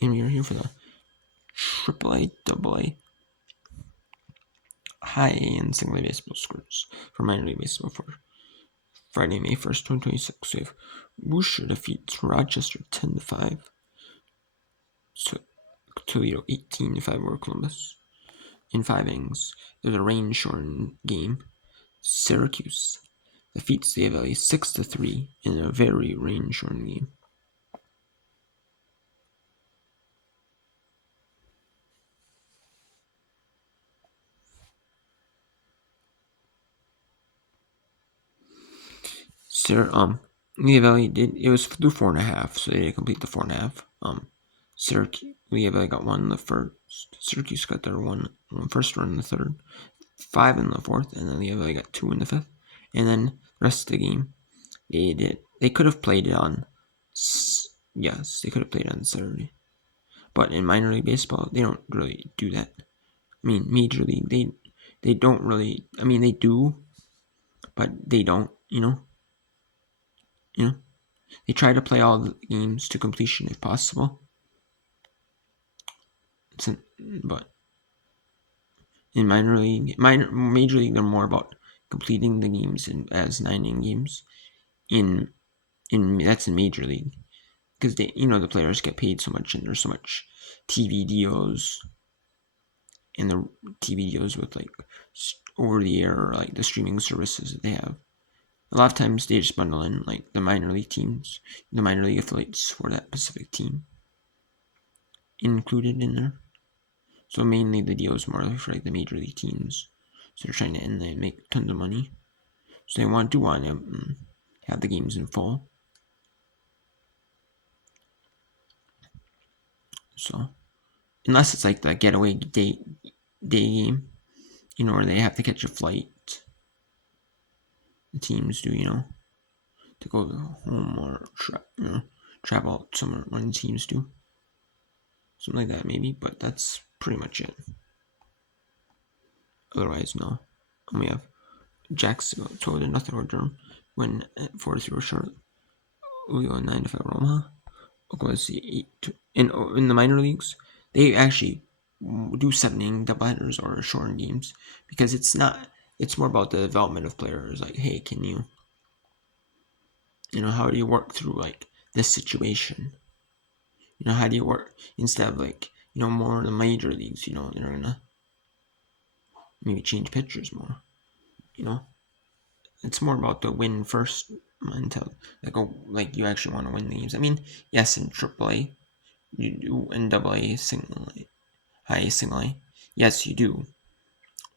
And we are here for the AAA, AA, high A, and single A baseball scores for minor league baseball for Friday, May 1st, 2026. We have Worcester defeats Rochester 10-5. Toledo 18-5 over Columbus. In 5 innings, there's a rain-shortened game. Syracuse defeats the Valley 6-3 in a very rain-shortened game. Lehigh Valley it was through 4.5, so they didn't complete the 4.5. Syracuse Lehigh Valley got 1 in the first. Syracuse got their first run in the third, 5 in the fourth, and then Lehigh Valley got 2 in the fifth. And then the rest of the game, they could have played it on. Yes, they could have played it on Saturday, but in minor league baseball, they don't really do that. I mean, major league, they don't really. I mean, they do, but they don't. They try to play all the games to completion if possible. But in major league, they're more about completing the games as 9-inning games. That's in major league, because the players get paid so much, and there's so much TV deals, and the TV deals with like over the air or like the streaming services that they have. A lot of times they just bundle in like the minor league teams, the minor league affiliates for that specific team included in there. So mainly the deal is more for like the major league teams. So they're trying to make tons of money. So they want to have the games in full. So unless it's like the getaway day game, where they have to catch a flight. The teams do, to go home or travel out somewhere. When teams do something like that, maybe, but that's pretty much it. Otherwise, no. And we have Jacksonville 12-0 over Durham. Win at 4-0 Charlotte. We go 9-5 Omaha. Oklahoma City 8. In the minor leagues, they actually do 7-inning doubleheaders or shortened games because it's more about the development of players. Like, hey, can you how do you work through like this situation? How do you work instead of like more in the major leagues? They're gonna maybe change pitchers more. It's more about the win first mentality. Like you actually want to win the games. I mean, yes, in AAA, you do. In AA, single A, high A, single A, yes, you do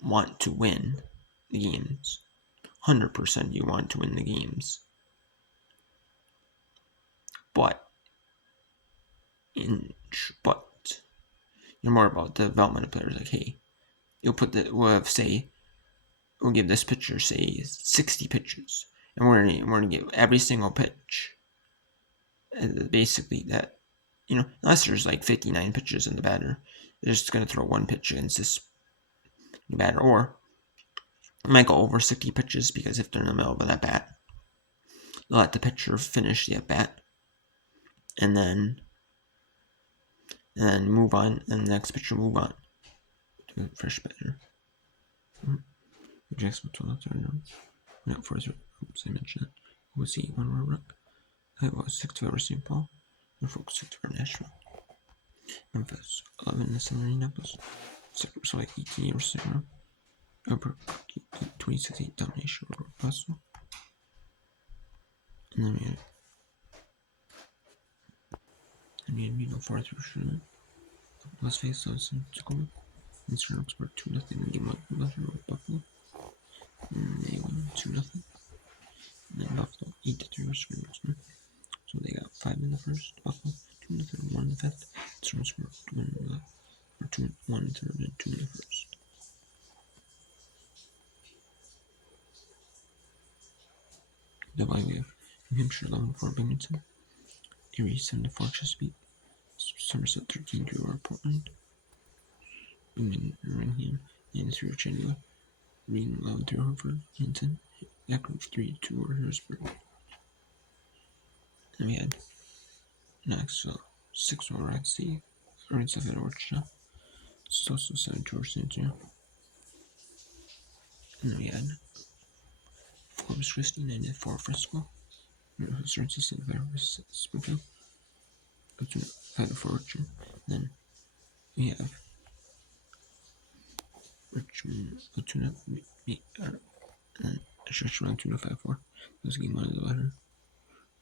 want to win the games. 100% you want to win the games. But you're more about the development of players. Like, hey, we'll give this pitcher, say, 60 pitches, and we're gonna give every single pitch. Basically, that unless there's like 59 pitches in the batter, they're just gonna throw one pitch against this batter, or it might go over 60 pitches because if they're in the middle of that bat, they'll let the pitcher finish the at bat, and then move on, and the next pitcher move on to a fresh batter. Jackson 12-0. Not for oops, I mentioned that. We'll see 1 more rook. That was 6 over St. Paul. Norfolk 6 over Nashville. Memphis 11 to Indianapolis. So like 18 over Sigma. Upper 26-8 domination over Russell. And then we had 4 through Charlotte. Las Vegas and Tacoma. And Sterling scored 2-0 in game 1 with Buffalo. And they won 2-0. And then Buffalo 8-3 over Sterling. So they got 5 in the first. Buffalo 2 in the third, 1 in the fifth. Sterling scored 1 in the 1 in the third, and 2 in the first. The bye we have New Hampshire 11-4 Binghamton. Erie 7-4 Chesapeake. Somerset 13-2 over Portland. Birmingham 9-3 over Chattanooga. Reading 11-3 over Hartford. Hinton. Akron 3-2 over Harrisburg. And we had Knoxville 6 over Rock City. Or it's a fair orchard. So 7 towards the two. And then we had Corpus Christi 94 Frisco. Starts to sit there for Springfield. Five for Orchard. Then we have Richmond, Altoona, and then Church around 2-5-4. That was game 1 of the letter.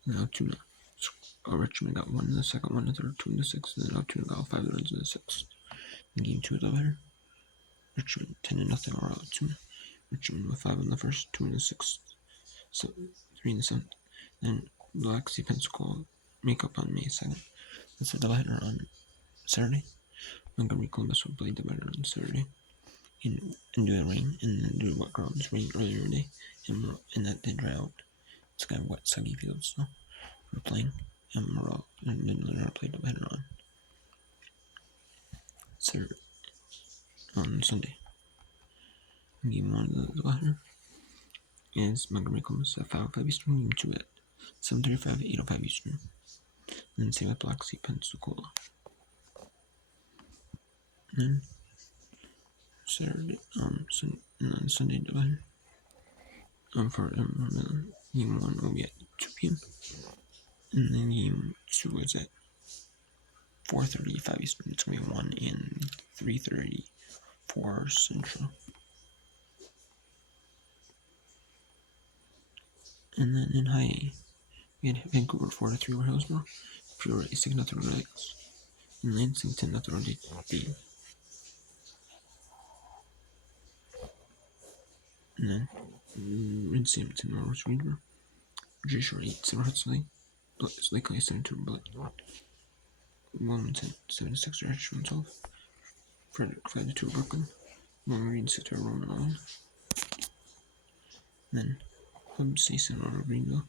And Altoona. Richmond got 1 in the second, 1 in the third, 2 in the sixth, and then Altoona got 5 runs in the sixth. In game 2 of the letter, Richmond 10-0 over Altoona. Richmond with 5 in the first, 2 in the sixth, 3 in the seventh. Then Black Sea Pensacola make up on May 2nd. That's the letter on Saturday. Montgomery Columbus will play the letter on Saturday. In due to rain, and then due to wet grounds, rain earlier in the day, and that did dry out. It's kind of wet, soggy fields, so we're playing, and then learn how to play the letter on Saturday, on Sunday. Game 1 of the letter is Montgomery Columbus at 5:05 Eastern, game 2 at 7:35, 8:05 Eastern. And then same with Black Sea Pensacola. And then Saturday, and on Sunday the letter. For game 1 will be at 2 p.m. And then game 2 is at 4:35 Eastern. It's going to be 1 and 3:34 Central. And then in high A, we had Vancouver 4-3 over Hillsborough, Peoria 6-0 over Lakes, and Lansing 10-0 over D. And then in Sampson over Sweden, British Shore 8-7 over Hudson Lake, Lake 7-2 over Bullet, Wilmington 7-6 over Richmond 12, Frederick 5-2 over Brooklyn, Marine 6 over Roman Island. Then Hub Station over Greenville,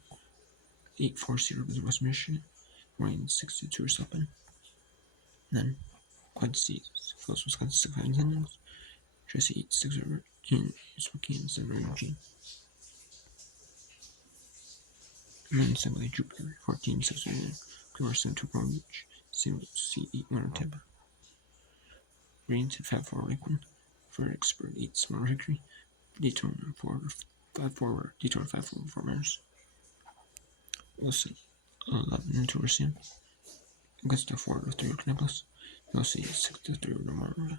8-4 over West Michigan, Marine 6-2 over South Bend. Then Quad Cities, Phillips, Wisconsin 6-5 innings, Tracy 8-6 over Spokane 7 over Eugene. And then Assembly Jupiter 14-6 over Clear 7-2 Palm Beach, St. Louis 8-1 over Tampa. Rains at 5-4 over Lakeland, Fredericksburg 8-7 over Hickory, Daytona 5-4 over Daytona 5-4 over Fort Myers. Wilson 11-2 over Sam, Augusta 4-3 over Kannapolis, Kelsey 6-3 over Marlboro.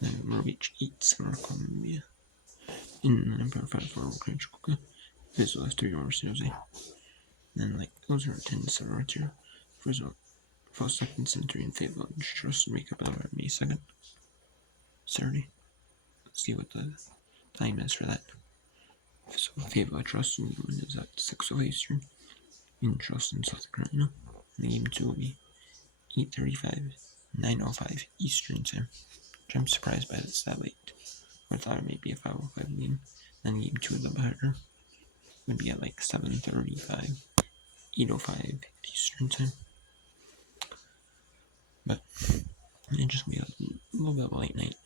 Then Myrtle Beach 8-7 over Columbia, in Empire 5-4 over Rancho Cucamonga, Visual 3 over San Jose. Then those are 10-7 over Tierra, Frisco, Falls 7-3 in Fayetteville, and Trust make up on May 2nd, Saturday. Let's see what the time is for that. So Fayetteville Trust is at 6:05 Eastern in Charleston, South Carolina. And the game 2 will be 8:35, 9:05 Eastern time. Which I'm surprised by it's that late. I thought it might be a 5:05 game. Then game 2 of the batter would be at 7:35, 8:05 Eastern time. But it's just gonna be a little bit of a late night,